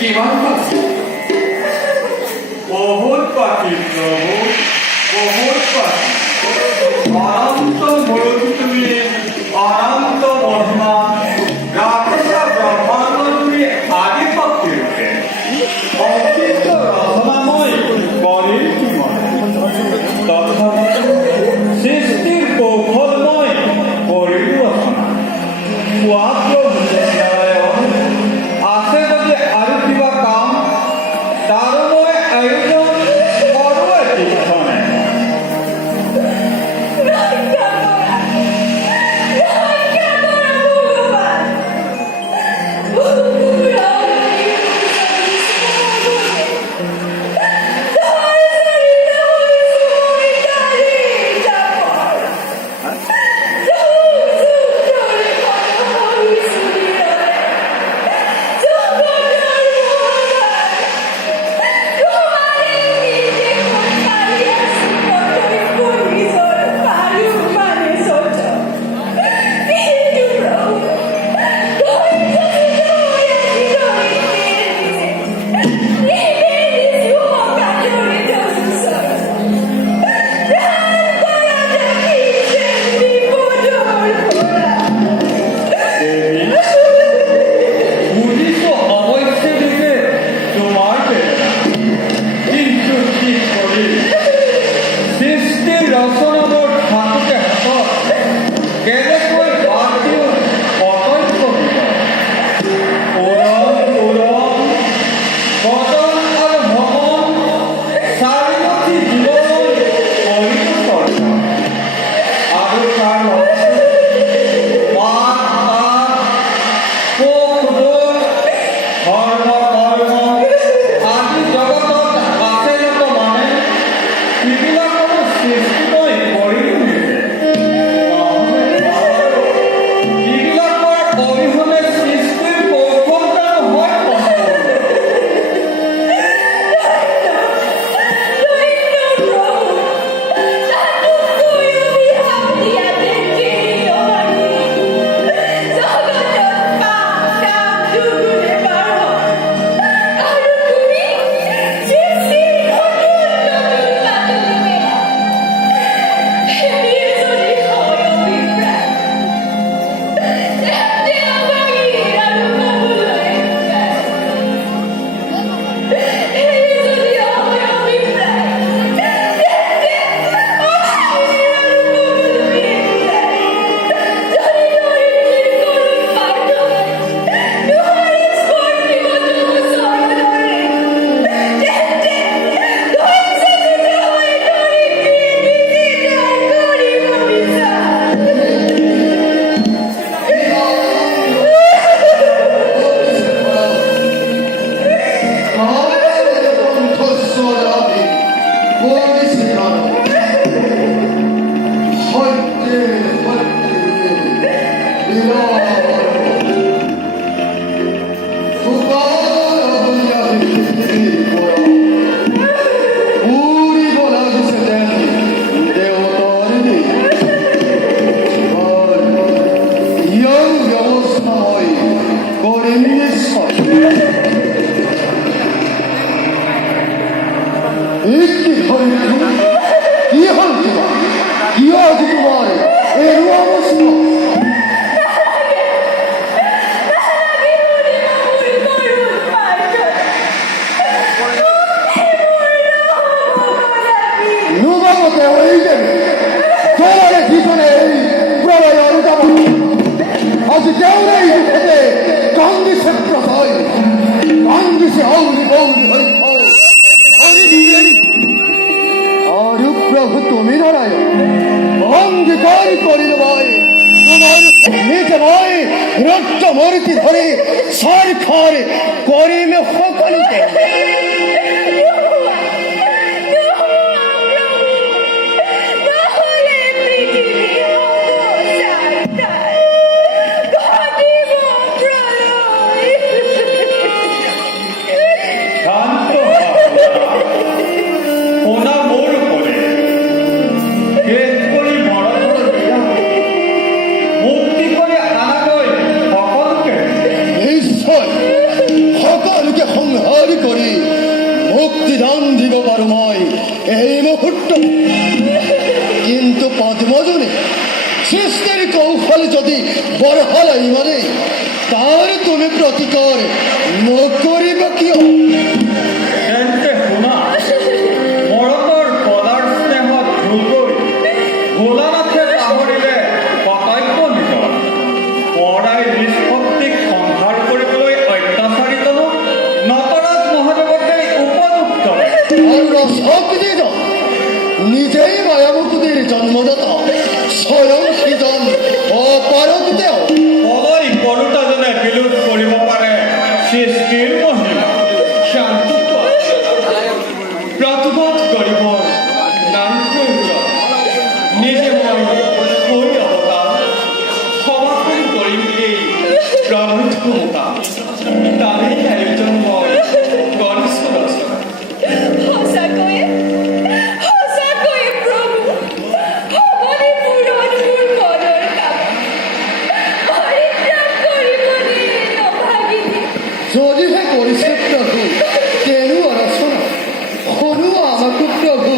কিমান পাখি বহুত পাখি প্ৰভু বহুত পাখি অনন্ত মূৰ্তি তুমি অনন্ত মহিমা ৰাক্ষসা ব্ৰহ্মাণ্ড তুমি আদি শক্তি ৰূপে অস্তিত্ব ৰচনাময় গণিত তথা সৃষ্টিৰ কৌশলময় কৰিলো ৰচনা কোৱাটো আছে যদি আৰু কিবা কাম তাৰো মই আয়োজন কৰোঁ এটিখনে মাৰে তাৰ তুমি প্ৰতিকাৰ নকৰিব কিয়? তেন্তে শুনা, মৰমৰ পদাৰ স্নেহত ভুল গৈ ভোলানাথে পাহৰিলে কৰ্তব্য নিজৰ। পৰাই নিষ্পত্তিক সংহাৰ কৰিবলৈ অত্যাচাৰিত নটৰাজ মহাদেৱকে উপযুক্ত। আৰু ৰসকুটিত নিজেই মায়াবতীৰ জন্মদাতা স্বয়ং সিজন অপাৰক তেওঁ। পদৈ কৰোতাজনে বিলোপ কৰিব পাৰে সৃষ্টিৰ মহিমা। শান্তিটো প্ৰতিবাদ কৰিব নাই প্ৰয়োজন। নিজে মই হৈ অৱতাৰ সমাপন কৰিম এই প্ৰভূতা। তাৰেই আয়োজন মই কৰিছোঁ ৰচনা। সঁচাকৈয়ে সঁচাকৈয়ে প্ৰভু হ'বনে পূৰণ মোৰ মনৰ কাম? পৰিত্ৰাণ কৰিবনে নভাগিনী? যদিহে কৰিছে প্ৰভু তেনো ৰচনা সৰু আমাকো প্ৰভু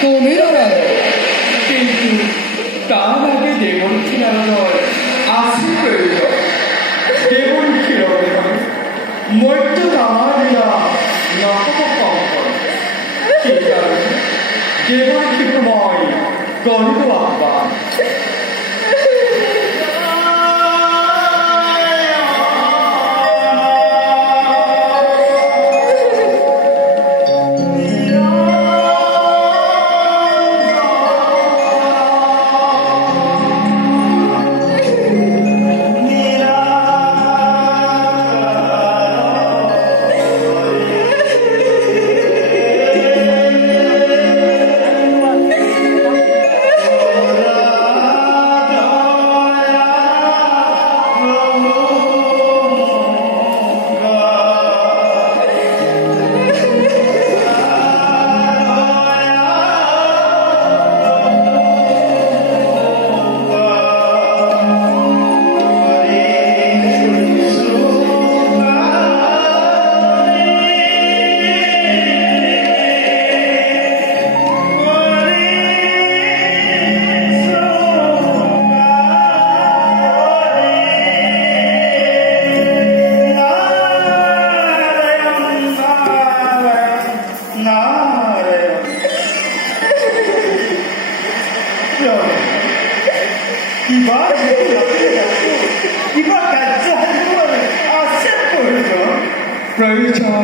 তুমি ৰৰাই। কিন্তু তাৰ আগে দেৱন্তী নাৰদৰ আছিল প্ৰয়োজন। দেৱন্তীৰ অবিহনে মৃত্যু আমাৰ দিয়া নহ'ব সম্ভৱ। সেইকাৰণে দেৱন্তীক মই কৰিলোঁ আহ্বান। প্ৰয়োজন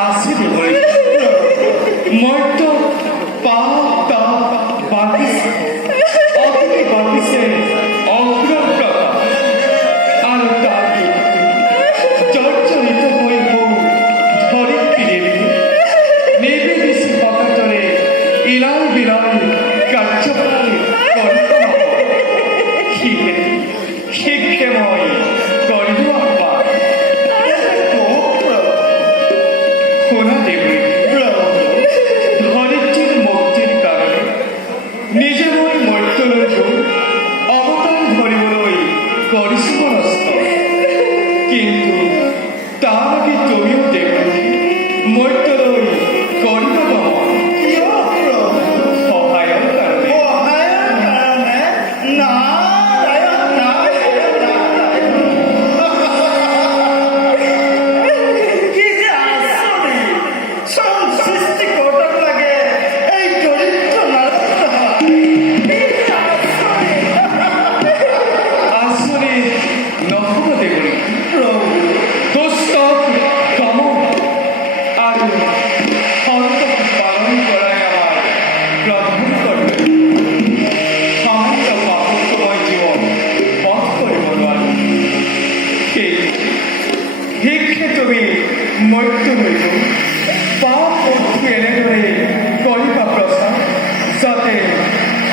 আছিল মইতো পাপ তাপ বাঢ়িছে অগ্নি বাঢ়িছে অগ্ৰপ্ৰতা আৰু তাৰ জৰ্জৰিত হৈ হওঁ ধৰিত্ৰী দেৱী নিৰ্বিদিশে পকাটৰে ইলাই বিলাই কাৰ্যপ্ৰাণী কৰিব শিক্ষে মই কৰিলোঁ আহ্বান। শুনা দেৱী, ধৰিত্ৰীৰ মুক্তিৰ কাৰণে নিজে মই মৰ্ত্যলৈ গৈ অৱতাৰ ধৰিবলৈ কৰিছোঁ মনস্থ। কিন্তু তাৰ আগে তুমিও দেৱী মৰ্ত্যলৈ কৰিব গমন। সহায়ৰ কাৰণে আচৰি নহ'ব দেৱী। দুষ্ট দমন আৰু সন্তক পালন কৰাই আমাৰ প্ৰধান কৰ্তব্য। সমস্ত পাপময় জীৱন বধ কৰিব নোৱাৰোঁ। শিক্ষে তুমি মৃত্যু মৃত্যু পাপ পথি এনেদৰে কৰিবা প্ৰচাৰ যাতে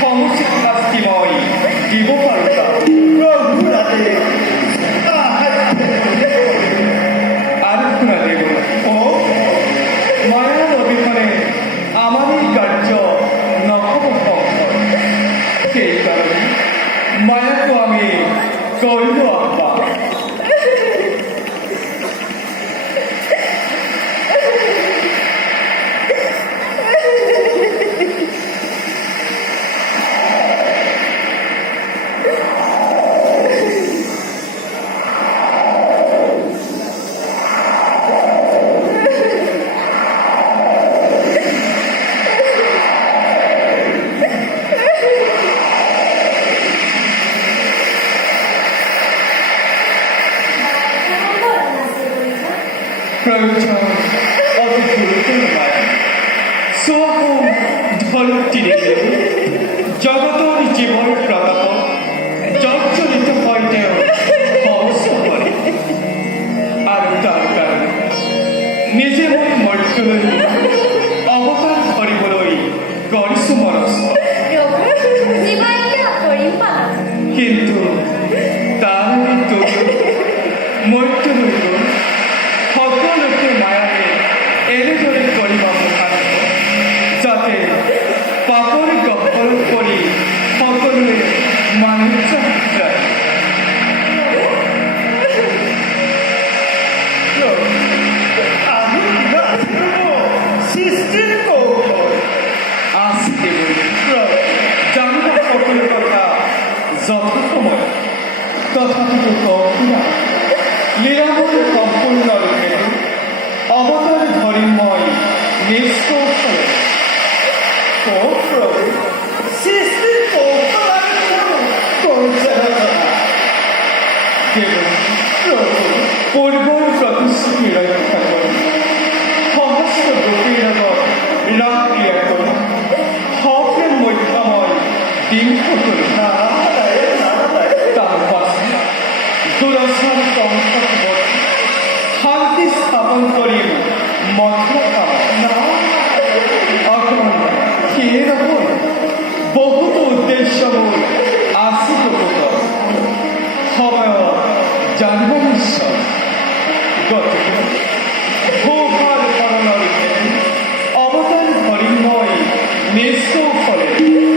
সমুচিত শাস্তি মই দিব পাৰোঁ তাক। আৰু শুনা দেৱ, মায়াৰ অবিহনে আমাৰ এই কাৰ্য নহ'ব সম্ভৱ। সেইকাৰণে মায়াকো আমি কৰিলোঁ আহ্বান। প্ৰয়োজন অতি গুৰুতৰ নাই চোৱাকো ধৰিত্ৰী জগতৰ জীৱৰ প্ৰতাপত জৰ্জৰিত হয় তেওঁ সহজ কৰে আৰু তাৰ কাৰণে নিজে মই মৰ্ত্যলৈ অৱতাৰ ধৰিবলৈ কৰিছো মনস্থ প্ৰভু যিমানকে কৰিবা কিন্তু তাৰ মৰ্ত্যলৈ গৈ সকলোকে মায়াৰে এনেদৰে কৰিব মুখান্ত যাতে পাপৰ গহ্বৰত পৰি সকলোৱে মানুহ যায় সৃষ্টিৰ কৌশল আছে জানিব সকলো কথা যথাসময় তথাপিতো কৌশলা লীলাময় সম্পূৰ্ণৰূপে অৱতাৰ ধৰিম মই নিষ্কৌশলে প্ৰভু সৃষ্টিৰ কৌশল পূৰ্বৰ প্ৰতিশ্ৰুতি ৰক্ষা কৰি সহস্ৰ গোপীৰ লগত লগ ক্ৰিয়া কৰি সপ্ৰেম মধ্যময় দীৰ্ঘ কৰি তাৰ পাছত দুৰচাৰ কংসত শান্তি স্থাপন কৰিম মধ্যতা অকণ সেয়ে নহয় বহুতো উদ্দেশ্যবোৰ আছে সময়ত জানিব নিশ্চয় গতিকে ভূভাৰ ধৰণৰ অৱতাৰ ধৰিম মই নিজ কৌশলে